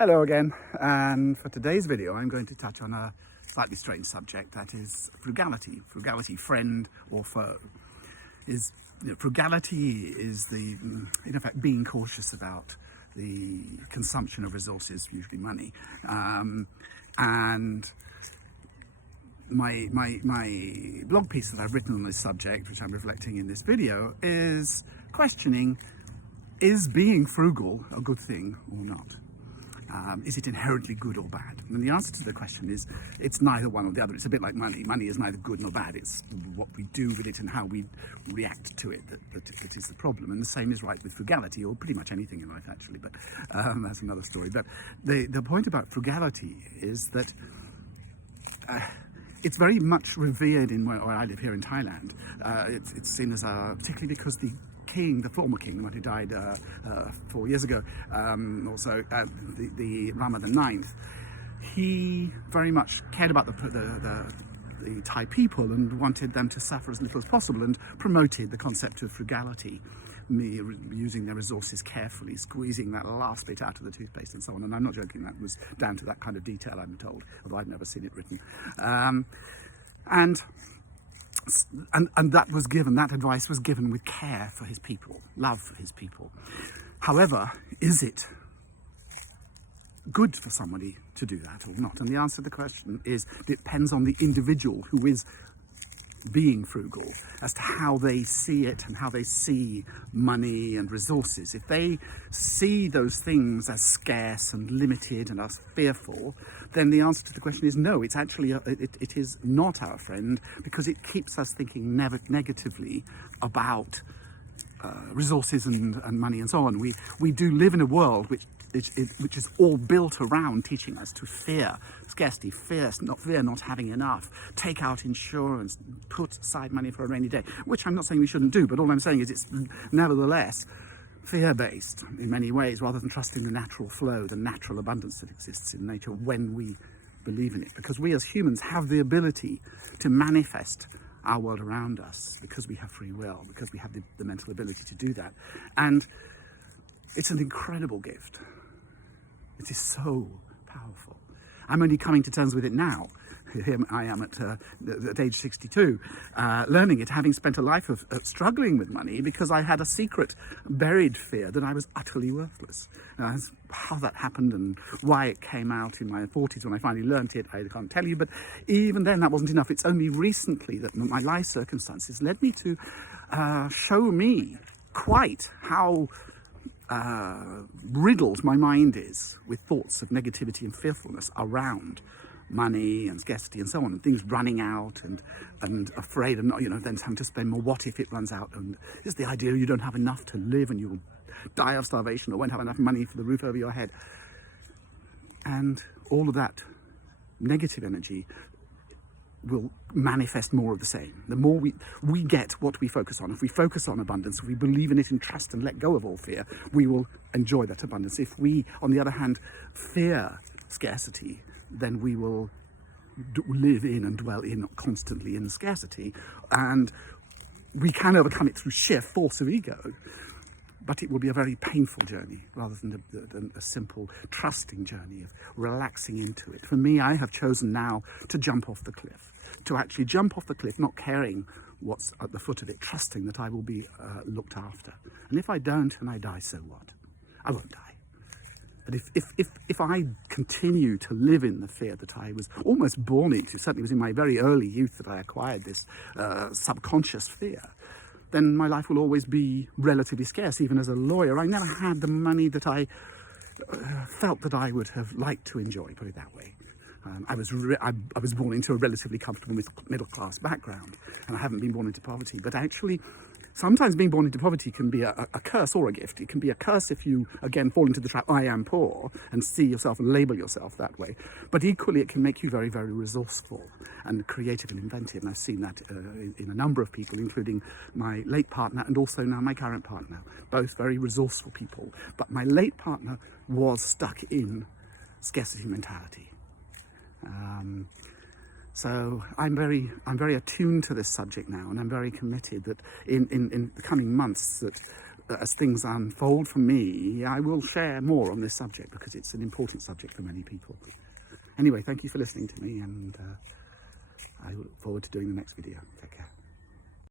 Hello again, and for today's video I'm going to touch on a slightly strange subject, that is frugality. Frugality, friend or foe. Frugality is in effect, being cautious about the consumption of resources, usually money. And my blog piece that I've written on this subject, which I'm reflecting in this video, is questioning, is being frugal a good thing or not? Is it inherently good or bad? And the answer to the question is, it's neither one or the other. It's a bit like money. Money is neither good nor bad. It's what we do with it and how we react to it that is the problem. And the same is right with frugality, or pretty much anything in life, actually, but that's another story. But the point about frugality is that it's very much revered in where I live here in Thailand. It's seen as particularly because the former king, the one who died 4 years ago, also the Rama the Ninth, he very much cared about the Thai people and wanted them to suffer as little as possible, and promoted the concept of frugality, using their resources carefully, squeezing that last bit out of the toothpaste and so on. And I'm not joking, that was down to that kind of detail, I'm told, although I've never seen it written. And that advice was given with care for his people, love for his people. However, is it good for somebody to do that or not? And the answer to the question is, depends on the individual who is being frugal, as to how they see it and how they see money and resources. If they see those things as scarce and limited and as fearful, then the answer to the question is no. It's actually it is not our friend, because it keeps us thinking negatively about resources and money and so on. We do live in a world which is all built around teaching us to fear scarcity, fear not having enough, take out insurance, put aside money for a rainy day, which I'm not saying we shouldn't do, but all I'm saying is it's nevertheless fear-based in many ways, rather than trusting the natural flow, the natural abundance that exists in nature when we believe in it. Because we as humans have the ability to manifest our world around us, because we have free will, because we have the mental ability to do that. And it's an incredible gift. It is so powerful. I'm only coming to terms with it now. Here I am at age 62, learning it, having spent a life of struggling with money, because I had a secret, buried fear that I was utterly worthless. How that happened and why it came out in my 40s when I finally learned it, I can't tell you. But even then, that wasn't enough. It's only recently that my life circumstances led me to show me quite how riddled my mind is with thoughts of negativity and fearfulness around money and scarcity and so on, and things running out, and afraid of not, then having to spend more. What if it runs out? And just the idea you don't have enough to live and you'll die of starvation or won't have enough money for the roof over your head. And all of that negative energy will manifest more of the same. The more we get what we focus on. If we focus on abundance, if we believe in it and trust and let go of all fear, we will enjoy that abundance. If we, on the other hand, fear scarcity, then we will live in and dwell in constantly in scarcity. And we can overcome it through sheer force of ego, but it will be a very painful journey rather than a simple trusting journey of relaxing into it. For me, I have chosen now to jump off the cliff, to actually jump off the cliff, not caring what's at the foot of it, trusting that I will be looked after. And if I don't and I die, so what? I won't die. But if I continue to live in the fear that I was almost born into, certainly it was in my very early youth that I acquired this subconscious fear, then my life will always be relatively scarce. Even as a lawyer, I never had the money that I felt that I would have liked to enjoy, put it that way. I was born into a relatively comfortable middle-class background, and I haven't been born into poverty. But actually, sometimes being born into poverty can be a curse or a gift. It can be a curse if you, again, fall into the trap, I am poor, and see yourself and label yourself that way. But equally, it can make you very, very resourceful and creative and inventive. And I've seen that in a number of people, including my late partner and also now my current partner. Both very resourceful people. But my late partner was stuck in scarcity mentality. So I'm very attuned to this subject now, and I'm very committed that in the coming months that as things unfold for me, I will share more on this subject because it's an important subject for many people. Anyway, thank you for listening to me, and I look forward to doing the next video. Take care.